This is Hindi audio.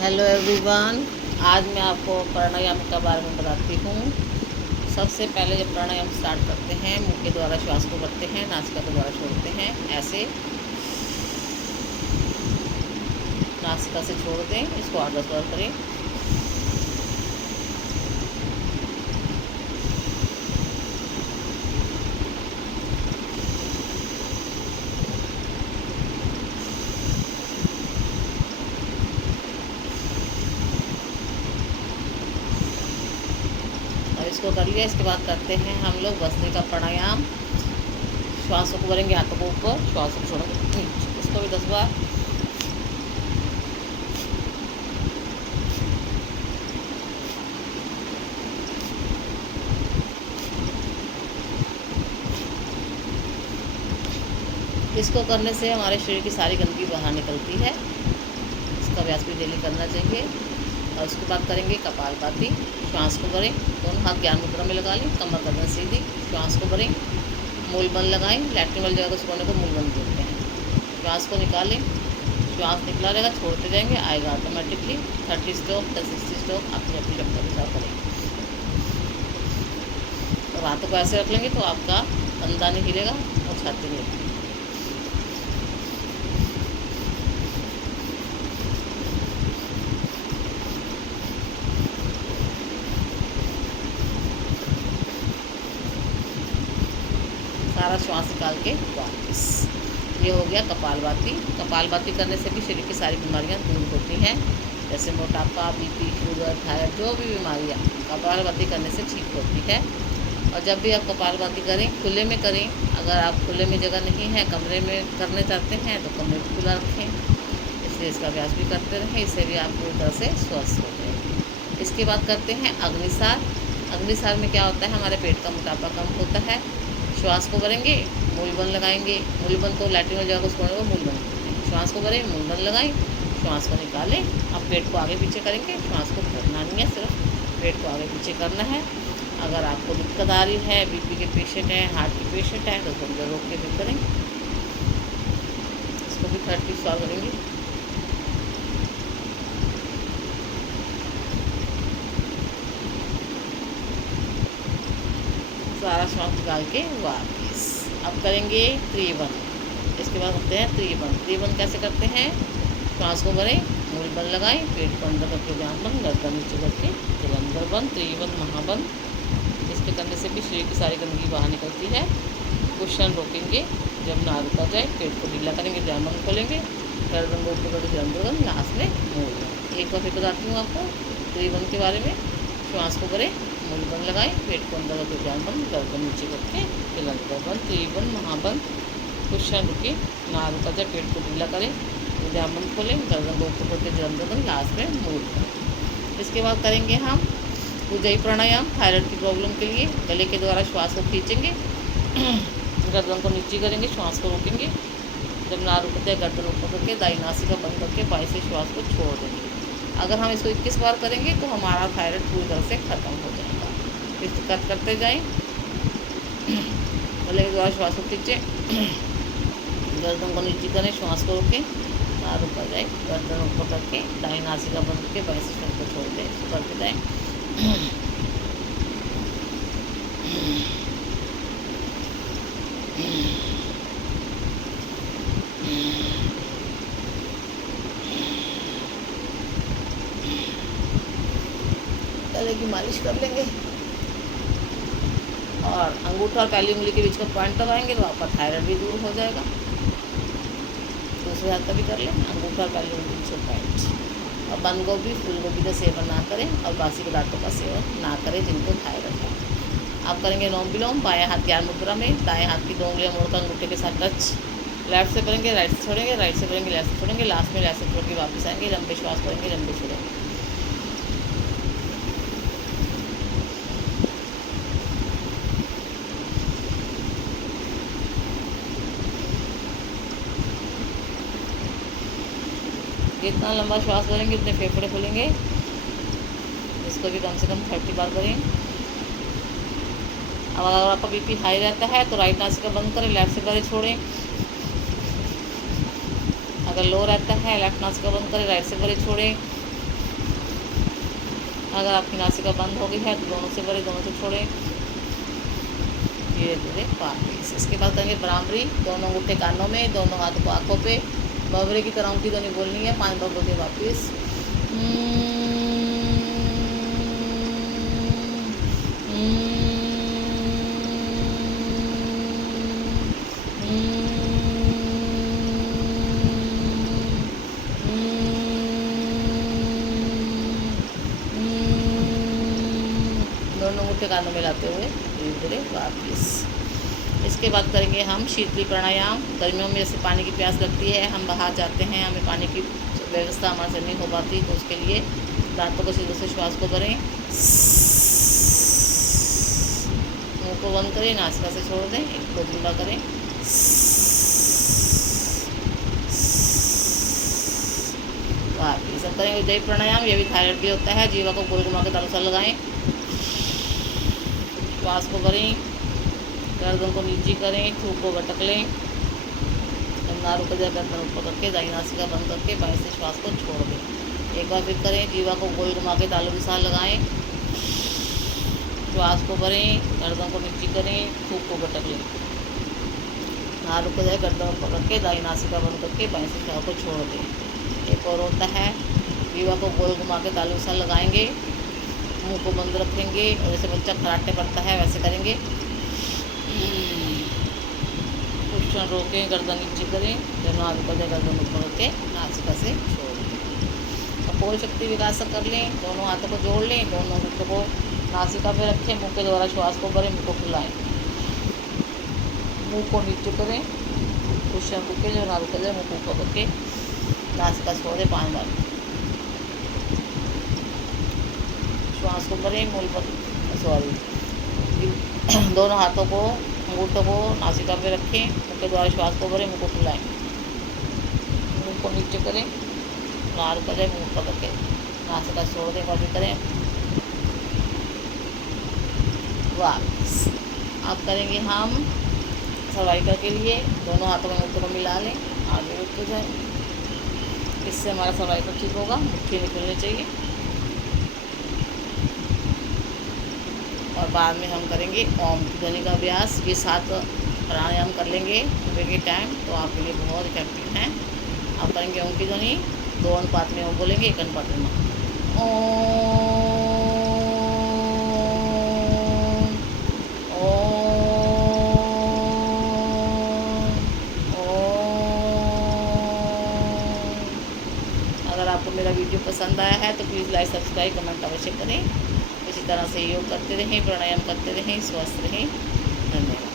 Hello everyone. आज मैं आपको प्राणायाम के बारे में बताती हूँ। सबसे पहले जब प्राणायाम स्टार्ट करते हैं, मुंह के द्वारा श्वास को भरते हैं, नासिका के द्वारा छोड़ते हैं। ऐसे नासिका से छोड़ दें, इसको 8-10 बार करें। और इसको कर लिया, इसके बाद करते हैं हम लोग भस्त्रिका प्राणायाम। श्वासों को भरेंगे, हाथों को ऊपर, श्वासों को छोड़ेंगे, इसको भी 10 बार। इसको करने से हमारे शरीर की सारी गंदगी बाहर निकलती है। इसका अभ्यास भी डेली करना चाहिए। और उसके बाद करेंगे कपालभाति। श्वास को भरें, दोनों हाथ ज्ञान मुद्रा में लगा लें, कमर गर्दन सीधी। श्वास को भरें, मूल बंद लगाएं। लैट्रिन वाली जगह को छोड़ने को मूल बंद बोलते हैं। श्वास को निकालें, श्वास निकला रहेगा, छोड़ते जाएंगे, आएगा ऑटोमेटिकली। 30 स्ट्रोक 60 स्ट्रोक अपनी अपनी क्षमता के साथ करें। और हाथों को ऐसे रख लेंगे तो आपका कंधा नहीं हिलेगा और छाती नहीं हिलेगी। सारा श्वास निकाल के वापस। ये हो गया कपालभाति। कपालभाति करने से भी शरीर की सारी बीमारियां दूर होती हैं, जैसे मोटापा, बीपी, शुगर, थायराइड, जो भी बीमारियां कपालभाति करने से ठीक होती है। और जब भी आप कपालभाति करें, खुले में करें। अगर आप खुले में जगह नहीं है, कमरे में करने चाहते हैं तो कमरे को खुला रखें। इसलिए इसका अभ्यास भी करते रहें, इससे भी आप पूरी तरह से स्वस्थ हो जाएंगे। इसके बाद करते हैं अग्निसार। अग्निसार में क्या होता है, हमारे पेट का मोटापा कम होता है। श्वास को भरेंगे, मूल बंद लगाएंगे। मूल बंद तो लैट्रिन वाली जगह को छोड़ने को मूल बंद करते हैं। श्वास को भरें, मूल बंद लगाएं, श्वास को निकालें। अब पेट को आगे पीछे करेंगे, श्वास को भरना नहीं है, सिर्फ पेट को आगे पीछे करना है। अगर आपको दिक्कत आ रही है, बीपी के पेशेंट हैं, हार्ट के पेशेंट हैं, तो थोड़ी देर रोक के भी करें। इसको भी 30 बार करेंगे। सारा श्वास निकाल के वापस। अब करेंगे त्रिबंध। इसके बाद होते हैं त्रिबंध। त्रिबंध कैसे करते हैं, श्वास को भरें, मूल बंद लगाएं, पेट को अंदर करके ध्यान बंद, गर्दन नीचे करके जलंधर बंद, त्रिबंध, महाबंद। इसके करने से भी शरीर की सारी गंदगी बाहर निकलती है। क्वेश्चन रोकेंगे, जब ना रुका जाए पेट को ढीला करेंगे, ध्यान बंद खोलेंगे, गर्दन को ऊपर करके जलंधर बंद, लास्ट में मूल। एक बार फिर बताती हूँ आपको त्रिबंध के बारे में। श्वास को भरें, मूल बंद लगाएं, पेट को अंदर करके ध्यान बंद, गर्दन नीचे करके जलंधर बंद, त्रिबंध, महाबंद। क्वेश्चन रुके, ना रुका जाए पेट को ढीला करें, ध्यान बंद खोलें, गर्दन को ऊपर करके जलंधर बंद, लास्ट में मूल। इसके बाद करेंगे हम उज्जयी प्राणायाम। थायराइड की प्रॉब्लम के लिए गले के द्वारा श्वास को खींचेंगे, गर्दन को नीचे करेंगे, श्वास को रोकेंगे। जब ना रुक जाए गर्दन ऊपर करके दाई नासिका बंद करके बाई से श्वास को छोड़ देंगे। अगर हम इसको 21 बार करेंगे तो हमारा थायराइड पूरी तरह से ख़त्म हो जाएगा। इस करते जाएं, गले के द्वारा श्वास को खींचें, गर्दन को नीचे करें, श्वास को रोकें, ना रुका जाए, गर्दन ऊपर करके दाई नासिका बंद करके बाई से श्वास को छोड़ दें। इसको करते जाएँ। गले की मालिश कर लेंगे और अंगूठा और पहली उंगली के बीच का पॉइंट लगाएंगे तो आपका थायराइड भी दूर हो जाएगा। दूसरे हाथ का भी कर लें, अंगूठा और पहली उंगली के बीच का पॉइंट। और बंद गोभी, फूल गोभी का सेवन ना करें और बासी पदार्थों का सेवन ना करें जिनको थायराइड है। आप करेंगे अनुलोम विलोम। बाएं हाथ ज्ञान मुद्रा में, दाएं हाथ की 2 उंगलियां मोड़कर अंगूठे के साथ टच। लेफ्ट से करेंगे, राइट से छोड़ेंगे, राइट से करेंगे, लेफ्ट से छोड़ेंगे, लास्ट में लेफ्ट से छोड़ के वापस आएंगे। लंबे श्वास करेंगे, लंबे छोड़ेंगे। जितना लंबा श्वास भरेंगे उतने फेफड़े खुलेंगे। इसको भी कम से कम 30 बार करें। अब अगर आपका बीपी हाई रहता है तो राइट नासिका बंद करें, लेफ्ट से करें, छोड़ें। अगर लो रहता है लेफ्ट नासिका बंद करें, राइट से करें, छोड़ें। अगर आपकी नासिका बंद हो गई है तो दोनों से भरें, दोनों से छोड़ें, धीरे धीरे वापिस। इसके बाद करेंगे भ्रामरी, दोनों अंगूठे कानों में, दोनों हाथों को आँखों पे, भंवरे की तरह की ध्वनि बोलनी है, 5 बार बोलिए वापिस। दोनों अंगूठे कानों में लाते हुए धीरे धीरे वापिस। इसके बाद करेंगे हम शीतली प्राणायाम। गर्मियों में जैसे पानी की प्यास लगती है, हम बाहर जाते हैं, हमें पानी की व्यवस्था हमारे से नहीं हो पाती, तो उसके लिए दांतों को सीधे से श्वास को भरें, मुंह को बंद करें, नासिका से छोड़ दें, 1-2-3 बार करें। वापिस अब करेंगे उज्जयी प्राणायाम। ये भी थायराइड भी होता है। जीवा को गोल घुमा के तालुसा लगाएं, श्वास को भरें, गर्दन को नीचे करें, थूक को गटक लें, नारू को गर्दन ऊपर करके दाईं नासिका बंद करके बाएं से श्वास को छोड़ दें। एक बार फिर करें, जीवा को गोल घुमा के तालू के साथ लगाएं, श्वास को भरें, गर्दन को नीचे करें, थूक को गटक लें, नारू को गर्दन ऊपर करके दाईं नासिका बंद करके बाएं से श्वास को छोड़ दें। एक और होता है, जीवा को गोल घुमा के तालू के साथ लगाएंगे, मुंह को बंद रखेंगे और जैसे बच्चा कराटे करता है वैसे करेंगे। कुशन रोकें, गर्दन नीचे करें, दोनों हाथ ऊपर गर्दन ऊपर करके नासिका से छोड़ दें। कपोल शक्ति विकास कर लें, दोनों हाथों को जोड़ लें, दोनों हाथों को नासिका पे रखें, मुंह के द्वारा श्वास को भरें, मुंह को फुलाएं, मुंह को नीचे करें, कुशन रुके जो नारू कर मुंह को ऊपर करके नासिका छोड़ें 5 बार। श्वास को भरें, मूल पर दोनों हाथों को अंगूठों को नासिका पे रखें, मुंह के द्वारा श्वास को भरें, मुंह को फुलाएं, मुंह को नीचे करें, नार करें, मुंह पकड़ के नासिका छोड़ दें, कॉपी करें, वापस। अब करेंगे हम सर्वाइकल के लिए, दोनों हाथों में मुट्ठों को मिला लें, आगे उठ जाए, इससे हमारा सर्वाइकल ठीक होगा। मुट्ठी निकलनी चाहिए और बाद में हम करेंगे ओम की ध्वनि का अभ्यास। ये 7 प्राणायाम कर लेंगे सुबह के टाइम, तो आपके लिए बहुत इफेक्टिव हैं। आप करेंगे ओम की ध्वनि, 2 अनुपात में ओम बोलेंगे, 1 अनुपात में ओम। अगर आपको मेरा वीडियो पसंद आया है तो प्लीज़ लाइक, सब्सक्राइब, कमेंट अवश्य करें। इसी तरह से योग करते रहें, प्राणायाम करते रहें, स्वस्थ रहें। धन्यवाद।